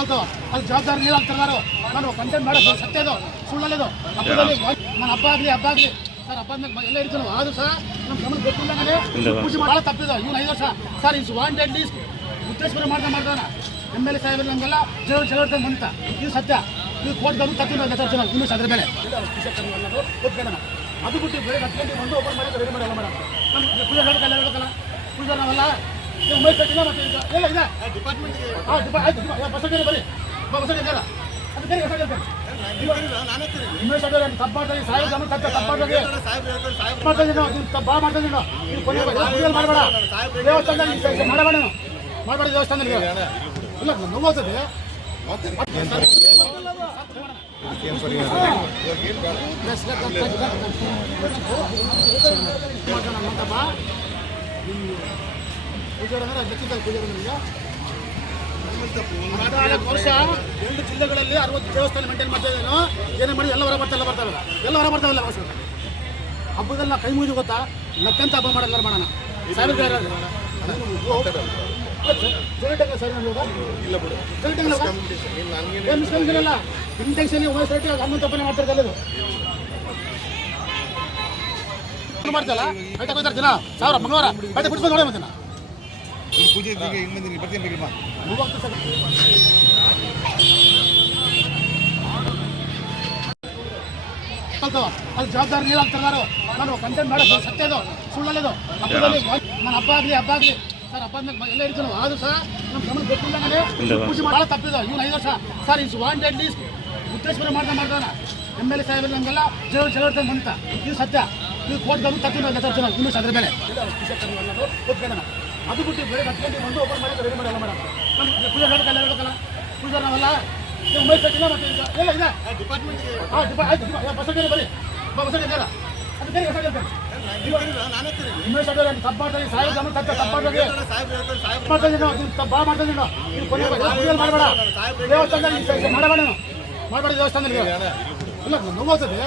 ಅಲ್ಲಿ ಜವಾಬ್ದಾರಿ ನೀರು ಆಗ್ತಿರ್ತಾರೋ ನಾನು ಕಂಟೆಂಟ್ ಮಾಡೋದು ಸತ್ಯ ಅದು. ಸುಳ್ಳಲ್ಲಿದು ಹಬ್ಬದಲ್ಲಿ ನನ್ನ ಹಬ್ಬ ಆಗಲಿ ಹಬ್ಬ ಆಗಲಿ. ಸರ್ ಹಬ್ಬ ಅಂದಾಗ ಎಲ್ಲ ಇರ್ತಾನೆ ಆದರೂ ಸಹ ನಮ್ಮ ಗಮನ ಗೊತ್ತಿಲ್ಲ ನನಗೆ ಖುಷಿ ಭಾಳ ತಪ್ಪಿದ. ಇವ್ನು ಐದು ವರ್ಷ. ಸರ್ ಇಸ್ ವಾಂಟೆಡ್ ಲೀಸ್ಟ್ ಮುತ್ತೇಶ್ವರ ಮಾಡ್ತಾ ಮಾಡ್ತಾನೆ ಎಂ ಎಲ್ ಎ ಸಾಹೇಬ್ ನಮಗೆಲ್ಲ ಜನರು ಚಲವರ್ತ ಬಂತ ಇದು ಸತ್ಯ. ಇದು ಕೋರ್ಟ್ ಬಂದು ತಪ್ಪಿಲ್ಲ ಸರ್ ಚೆನ್ನಾಗಿ ಇನ್ನೂ ಅದ್ರ ಮೇಲೆ. ಒಪ್ಕೊಳ್ಳೋಣ ಅದು. ಬಿಟ್ಟು ಬೇರೆ ಹತ್ತು ಗಂಟೆಗೆ ಬಂದು ಓಪನ್ ಮಾಡಿ ರೆಡಿ ಮಾಡಲ್ಲ ಮೇಡಮ್. ನಮ್ಮ ಪೂಜೆ ಹೇಳ್ಬೇಕಲ್ಲ ಹೇಳ್ಬೇಕಲ್ಲ. ಪೂಜೆ ನಾವೆಲ್ಲ ನೀವು ಮೈ ಕಟ್ಟಿಲ್ಲ ಮತ್ತೆ ಈಗ ಎಲ್ಲ ಇದೆ ಡಿಪಾರ್ಟ್ಮೆಂಟ್ ಹಾಂ ಡಿಪಾ ಆಯ್ತು ಬಸ್ ಅಡ್ಡಿ ಬರೀ ಬಸ್ ಅಡ್ಡಿ ಇದೆಯಲ್ಲ ಅದು ಬೇರೆ ಹೊಸ ಉಮೇಶ್ ಅಡ್ಡಿ ತಪ್ಪು ಮಾಡ್ತಾರೆ ಸಾಹೇಬ್ ಗಮನ ತಪ್ಪ ತಪ್ಪು ಮಾಡ್ತಾರೆ ಮಾಡ್ತಾ ಇದ್ದೀನಿ ನಾವು ತಪ್ಪು ಭಾಳ ಮಾಡ್ತಾ ಇದ್ದೀವಿ ನಾವು ಇದು ಕೊನೆ ಮಾಡಬೇಡ. ದೇವಸ್ಥಾನದಲ್ಲಿ ಮಾಡಬೇಡ ನೀವು. ಮಾಡಬೇಡ ದೇವಸ್ಥಾನದಲ್ಲಿ. ಇಲ್ಲ ಪೂಜಾರ ಅಂದ್ರೆ ಲೆಕ್ಕಿದ್ದಲ್ಲ ಪೂಜಾರ ಹದಿನಾಲ್ಕು ವರ್ಷ ಎರಡು ಜಿಲ್ಲೆಗಳಲ್ಲಿ ಅರವತ್ತು ದೇವಸ್ಥಾನ ಮೇಂಟೈನ್ ಮಾಡ್ತಾ ಇದ್ದೇನೋ ಏನೇ ಮಾಡಿ ಎಲ್ಲ ಹೊರ ಬರ್ತಾ ಎಲ್ಲ ಬರ್ತಾವಲ್ಲ ಎಲ್ಲ ಹೊರ ಬರ್ತಾವಲ್ಲ ವರ್ಷ. ಹಬ್ಬದಲ್ಲಿ ನಾವು ಕೈ ಮುಗಿದು ಗೊತ್ತಾ? ನಕ್ಕಂತ ಹಬ್ಬ ಮಾಡಲ್ಲ ಮಾಡೋಣ. ಸಾವಿರ ಸರಿ ಇಲ್ಲ ಇಂಟೆನ್ಷನ್ ಒಂದು ಸರ್ತಿ ಹನ್ನೊಂದು ತಪ್ಪನೆ ಮಾಡ್ತಾರೆ ಎಲ್ಲದು ಮಾಡ್ತಲ್ಲ ಬೈಟಕ್ ಹೋಗ್ತಾರೆ ದಿನ. ಸಾವಿರ ಮಂಗಳವಾರ. ಬೈಟಕ್ ಬಿಡಿಸ್ಬೋದು ನೋಡಿ ಮತ್ತೆ ಪೂಜೆ ಹೆಂಗ್ ಹಿಂಗ್ ಬಂದಿನಿ ಬರ್ತೀನಿ ಕಲ್ತು ಅಲ್ಲಿ ಜವಾಬ್ದಾರಿ ನೀರು ಹಾಕ್ತಾರೆ ನಾನು ಕಂಟೆಂಟ್ ಮಾಡೋದು ಸತ್ಯ ಇದು ಸುಳ್ಳಲ್ಲಿದು ಹಬ್ಬದಲ್ಲಿ ನನ್ನ ಹಬ್ಬ ಆಗಲಿ ಹಬ್ಬ ಆಗಲಿ. ಸರ್ ಹಬ್ಬ ಅಂದಾಗ ಎಲ್ಲ ಇರ್ತಾನೆ. ಆದ್ರೂ ಸಹ ನಮ್ಮ ಗಮನ ಗೊತ್ತಿಲ್ಲ ಖುಷಿ ಭಾಳ ತಪ್ಪಿದ ಇವನು ಐದು ವರ್ಷ. ಸರ್ ಇಸ್ ವಾಂಟೆಡ್ ಲೀಸ್ಟ್ ಉದ್ದೇಶಪುರ ಮಾಡ್ತಾ ಮಾಡ್ತಾನೆ ಎಂ ಎಲ್ ಎ ಸಾಹೇಬ್ ನಮಗೆಲ್ಲ ಜನ ಚಲೋ ಬಂತ ಇದು ಸತ್ಯ. ಇದು ಕೋರ್ಟ್ ಗಮನ ತಪ್ಪಿಲ್ಲ ಸರ್ ಜನ. ಇನ್ನೂ ಸದ್ರ ಮೇಲೆ. ಅದು ಬಿಟ್ಟು ಬೇರೆ ಹತ್ತು ಗಂಟೆಗೆ ಬಂದು ಓಪನ್ ಮಾಡಿ ರೆಡಿ ಮಾಡಲ್ಲ ಮೇಡಮ್ ನಮ್ಮ ಪೂಜೆ ಹೇಳ್ಬೇಕಲ್ಲ ಹೇಳ್ಬೇಕಲ್ಲ ಪೂಜೆ ನಾವೆಲ್ಲ ನೀವು ಮೈ ಕಟ್ಟಿಲ್ಲ ಮತ್ತೆ ಈಗ ಎಲ್ಲ ಇದೆ ಡಿಪಾರ್ಟ್ಮೆಂಟ್ ಹಾಂ ಡಿಪಾ ಆಯ್ತು ಬಸ್ ಅಡ್ಡಿ ಬರೀ ಬಸ್ ಅಡ್ಡಿ ಇದೆಯಲ್ಲ ಅದು ಬೇರೆ ಹೊಸ ಹೇಳ್ತಾರೆ ಉಮೇಶ್ ಅಡ್ಡಿ ತಪ್ಪು ಮಾಡ್ತಾರೆ ಸಾಹೇಬ್ ಗಮನ ತಪ್ಪ ತಪ್ಪು ಮಾಡ್ತಾರೆ ಮಾಡ್ತಾ ಇದ್ದೀವಿ ನಾವು ತಪ್ಪು ಭಾಳ ಮಾಡ್ತಾ ಇದ್ದೀವಿ ನಾವು ಇದು ಕೊನೆ ಪೂಜೆ ಮಾಡಬೇಡ ದೇವಸ್ಥಾನದಲ್ಲಿ ಈ ಕೆಲಸ ಮಾಡಬೇಡ ನೀವು ಮಾಡಬೇಡ ದೇವಸ್ಥಾನದಲ್ಲಿ ಇಲ್ಲ ನೋವಾಗ್ತದೆ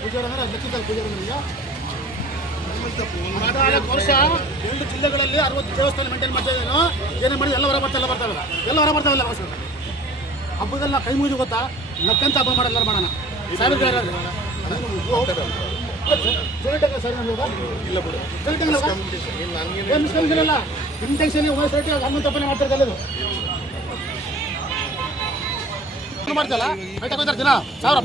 ಪೂಜಾರ ಅಂದ್ರೆ ಎಂಟು ಜಿಲ್ಲೆಗಳಲ್ಲಿ ಅರವತ್ತು ದೇವಸ್ಥಾನ ಮೇಂಟೈನ್ ಮಾಡ್ತಾ ಇದ್ದೇನೋ ಏನೇ ಮಾಡಿ ಎಲ್ಲ ಹೊರ ಬರ್ತಾ ಎಲ್ಲ ಬರ್ತಾವಲ್ಲ ಎಲ್ಲ ಹೊರ ಬರ್ತಾವಲ್ಲ ಹಬ್ಬದಲ್ಲಿ ನಾವು ಕೈ ಮುಗಿದು ಗೊತ್ತಾ ನಕ್ಕಂತ ಹಬ್ಬ ಮಾಡಲ್ಲ ಮಾಡೋಣ ಇಂಟೆನ್ಷನ್ ಸರ್ತಿ ಹನ್ನೊಂದು ತಪ್ಪನೆ ಮಾಡ್ತಾರೆ ಎಲ್ಲದು ಮಾಡ್ತಲ್ಲ ಬೈಟಕ್ ಹೋಗ್ತಾರೆ ದಿನ ಸಾವಿರ